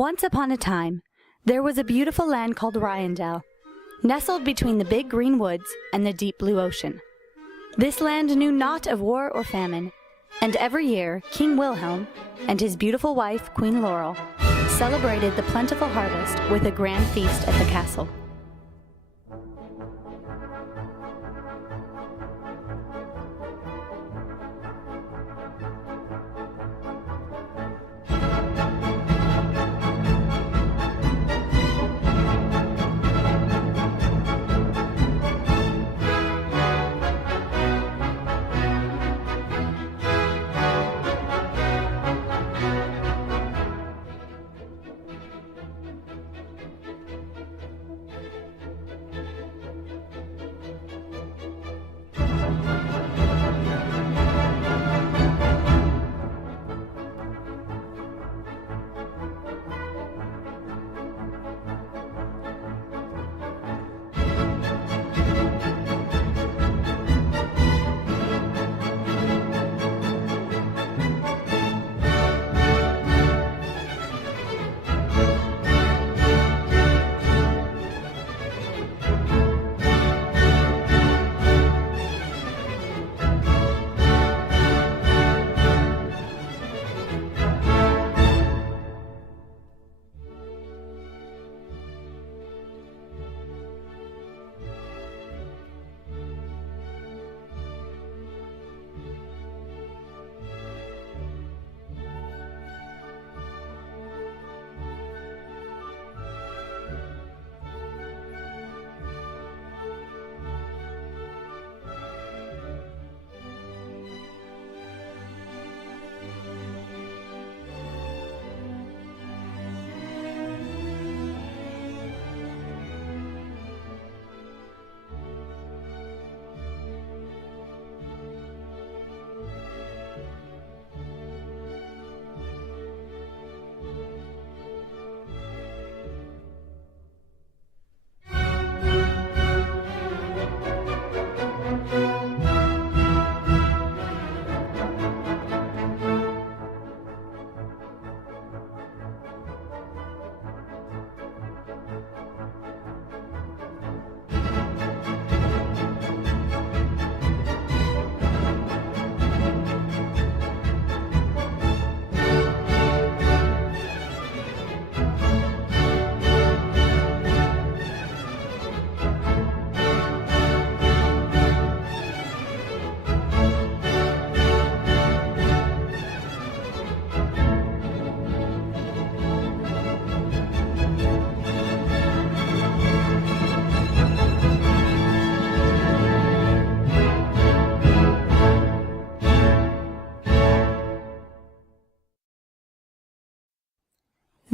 Once upon a time, there was a beautiful land called Ryandel, nestled between the big green woods and the deep blue ocean. This land knew naught of war or famine, and every year King Wilhelm and his beautiful wife, Queen Laurel, celebrated the plentiful harvest with a grand feast at the castle.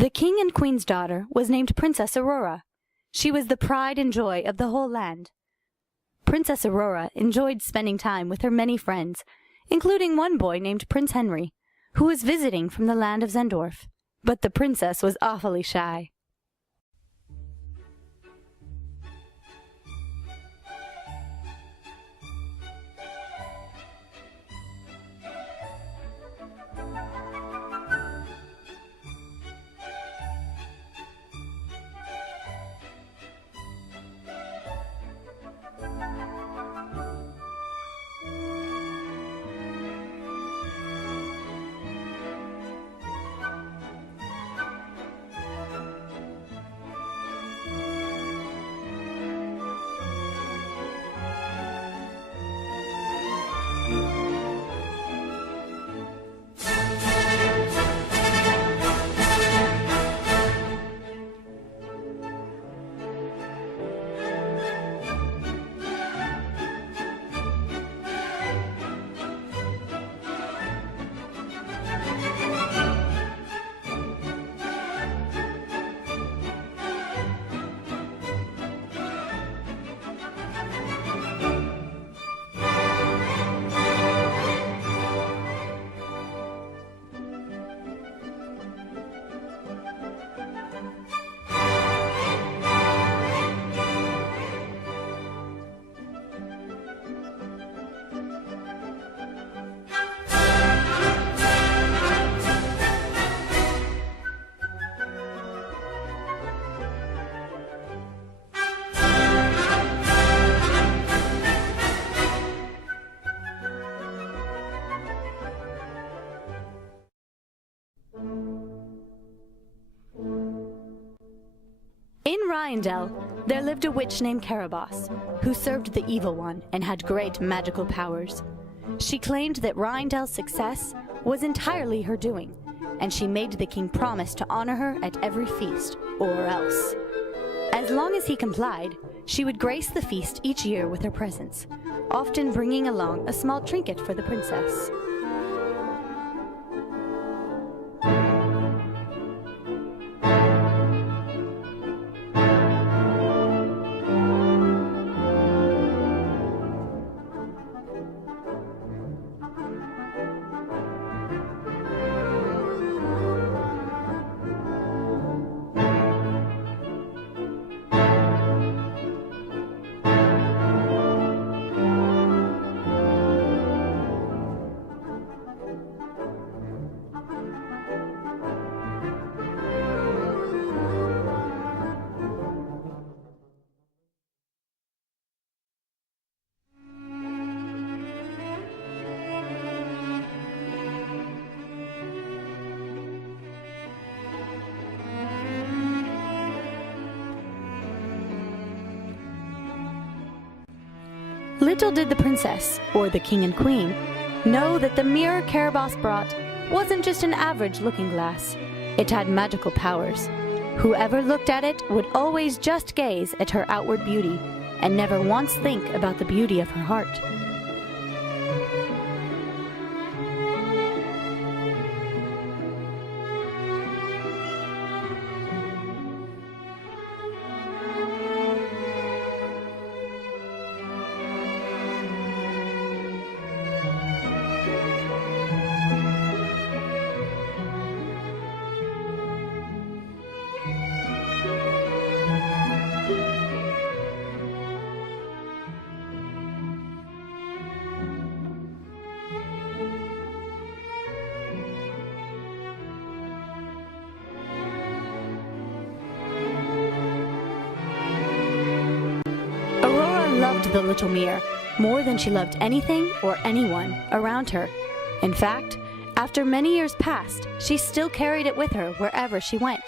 The king and queen's daughter was named Princess Aurora. She was the pride and joy of the whole land. Princess Aurora enjoyed spending time with her many friends, including one boy named Prince Henry, who was visiting from the land of Zendorf. But the princess was awfully shy. Ryandel, there lived a witch named Caraboss, who served the Evil One and had great magical powers. She claimed that Ryandel's success was entirely her doing, and she made the king promise to honor her at every feast, or else. As long as he complied, she would grace the feast each year with her presence, often bringing along a small trinket for the princess. Little did the princess, or the king and queen, know that the mirror Caraboss brought wasn't just an average looking glass. It had magical powers. Whoever looked at it would always just gaze at her outward beauty and never once think about the beauty of her heart. Loved the little mirror more than she loved anything or anyone around her. In fact, after many years passed, she still carried it with her wherever she went.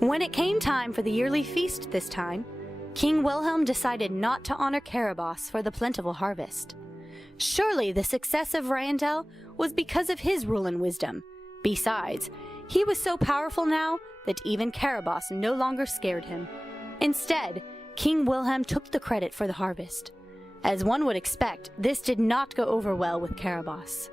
When it came time for the yearly feast this time, King Wilhelm decided not to honor Caraboss for the plentiful harvest. Surely the success of Ryandel was because of his rule and wisdom. Besides, he was so powerful now that even Caraboss no longer scared him. Instead, King Wilhelm took the credit for the harvest. As one would expect, this did not go over well with Caraboss.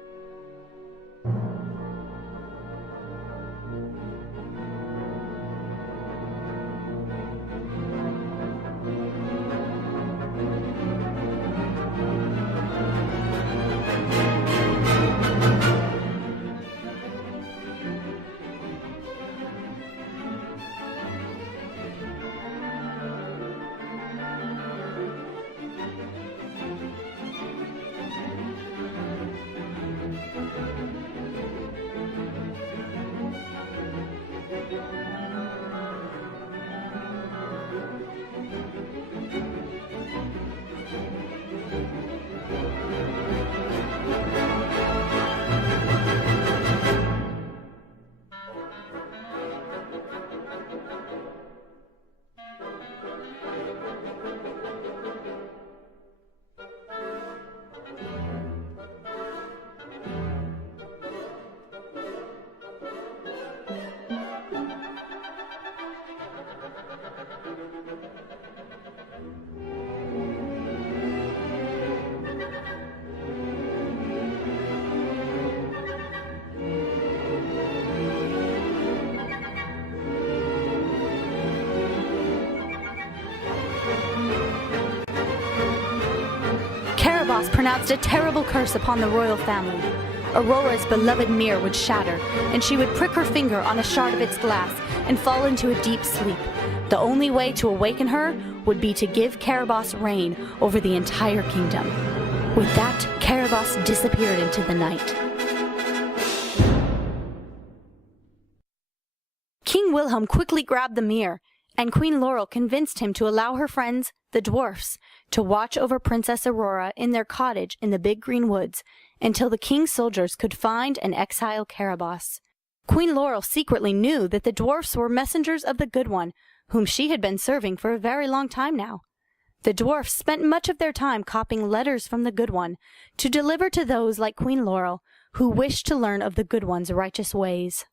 Caraboss pronounced a terrible curse upon the royal family. Aurora's beloved mirror would shatter, and she would prick her finger on a shard of its glass and fall into a deep sleep. The only way to awaken her would be to give Caraboss reign over the entire kingdom. With that, Caraboss disappeared into the night. King Wilhelm quickly grabbed the mirror, and Queen Laurel convinced him to allow her friends, the dwarfs, to watch over Princess Aurora in their cottage in the Big Green Woods until the king's soldiers could find and exile Caraboss. Queen Laurel secretly knew that the dwarfs were messengers of the Good One, whom she had been serving for a very long time now. The dwarfs spent much of their time copying letters from the Good One to deliver to those like Queen Laurel who wished to learn of the Good One's righteous ways.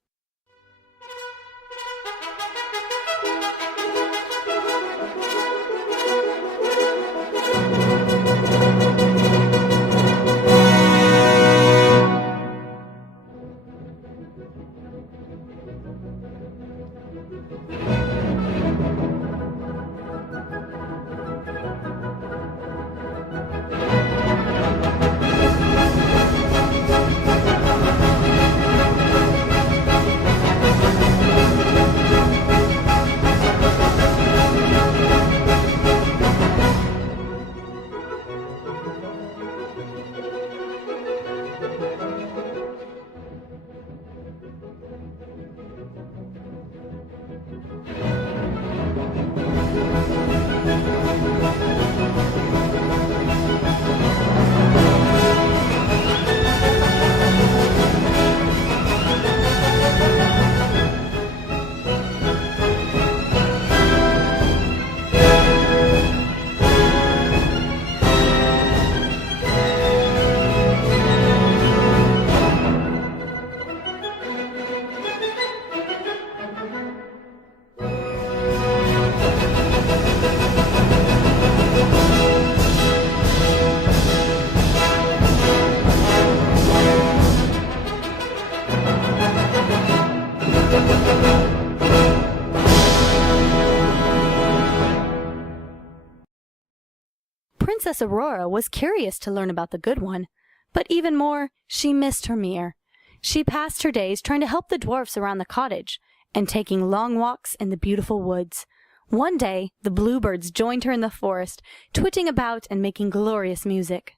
Princess Aurora was curious to learn about the Good One, but even more, she missed her mirror. She passed her days trying to help the dwarfs around the cottage and taking long walks in the beautiful woods. One day, the bluebirds joined her in the forest, twitting about and making glorious music.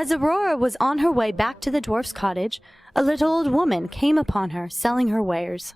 As Aurora was on her way back to the dwarf's cottage, a little old woman came upon her selling her wares.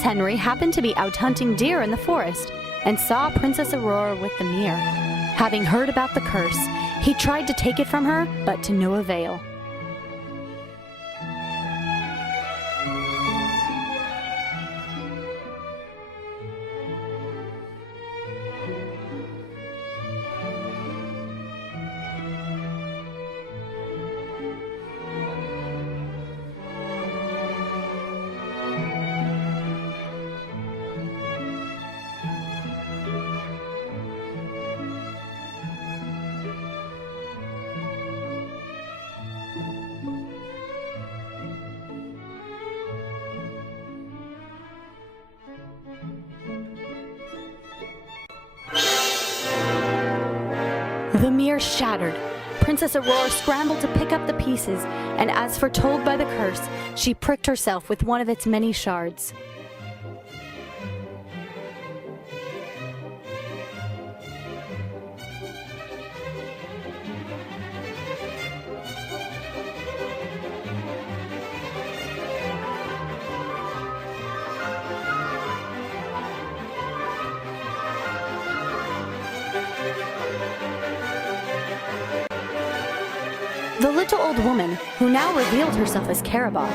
Prince Henry happened to be out hunting deer in the forest and saw Princess Aurora with the mirror. Having heard about the curse, he tried to take it from her, but to no avail. The mirror shattered. Princess Aurora scrambled to pick up the pieces, and as foretold by the curse, she pricked herself with one of its many shards. The little old woman, who now revealed herself as Caraboss,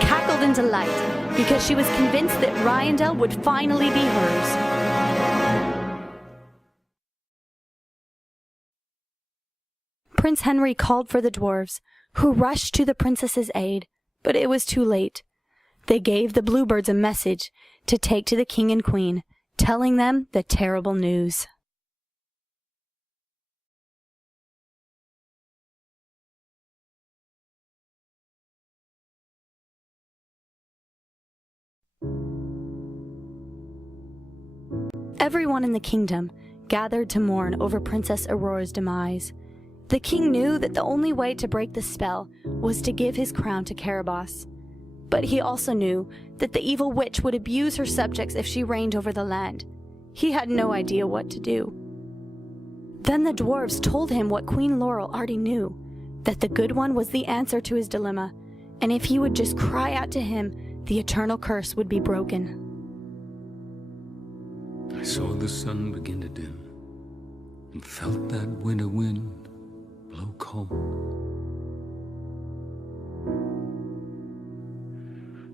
cackled in delight because she was convinced that Ryandel would finally be hers. Prince Henry called for the dwarves, who rushed to the princess's aid, but it was too late. They gave the bluebirds a message to take to the king and queen, telling them the terrible news. Everyone in the kingdom gathered to mourn over Princess Aurora's demise. The king knew that the only way to break the spell was to give his crown to Caraboss. But he also knew that the evil witch would abuse her subjects if she reigned over the land. He had no idea what to do. Then the dwarves told him what Queen Laurel already knew, that the Good One was the answer to his dilemma, and if he would just cry out to him, the eternal curse would be broken. I saw the sun begin to dim and felt that winter wind blow cold.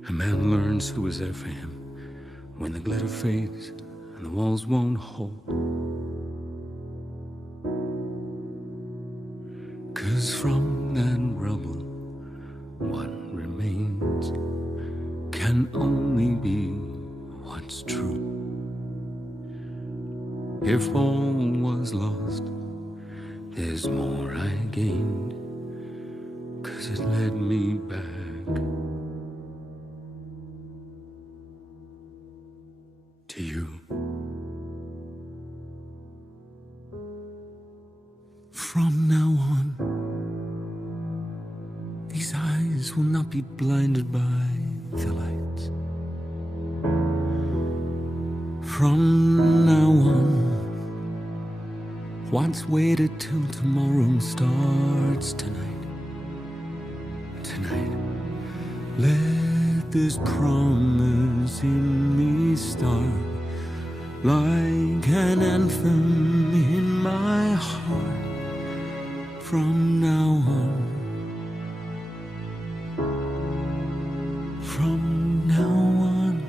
A man learns who is there for him when the glitter fades and the walls won't hold. 'Cause from that rubble, what remains can only be what's true. If all was lost, there's more I gained, 'cause it led me back to you. From now on, these eyes will not be blinded by the lights. From now on, what's waited till tomorrow starts tonight. Tonight, let this promise in me start like an anthem in my heart. From now on, from now on.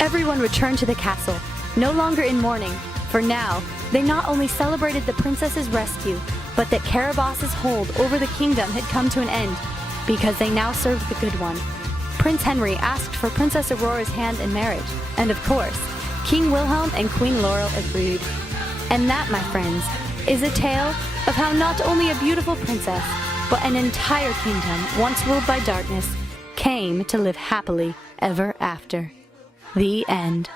Everyone returned to the castle, no longer in mourning, for now they not only celebrated the princess's rescue, but that Caraboss's hold over the kingdom had come to an end, because they now served the good one. Prince Henry asked for Princess Aurora's hand in marriage, and of course, King Wilhelm and Queen Laurel agreed. And that, my friends, is a tale of how not only a beautiful princess, but an entire kingdom, once ruled by darkness, came to live happily ever after. The end.